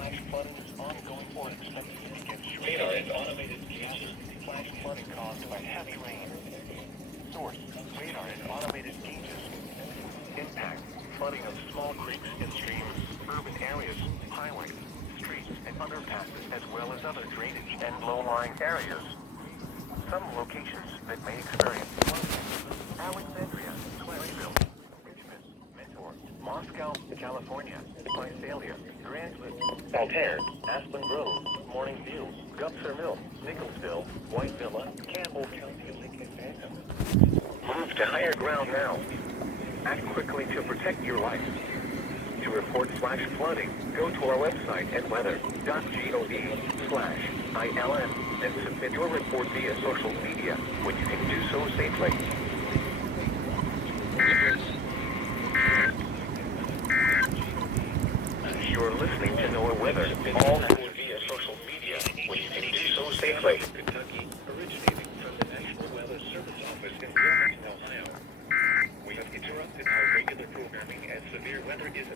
flash flooding is ongoing or expected to begin shortly. Radar and automated gauges. Flash flooding caused by heavy rain. Source: radar and automated gauges. Impact: flooding of small creeks and streams, urban areas, highways, streets, and underpasses, as well as other drainage and low-lying areas. Some locations that may experience flooding: Alexandria, Claryville, Richmond, Mentor, Moscow, California, Visalia, Grangeland, Altair, Aspen Grove, Morning View, Gupser Mill, Nicholsville, White Villa, Campbell County, Lincoln, Bantam. Move to higher ground now. Act quickly to protect your life. To report flash flooding, go to our website at weather.gov/ILN and submit your report via social media when you can do so safely. You're listening to NWR Weather, all via social media when you can do so safely. Kentucky, originating from the National Weather Service Office in Clermont, Ohio. We have interrupted our regular programming as severe weather is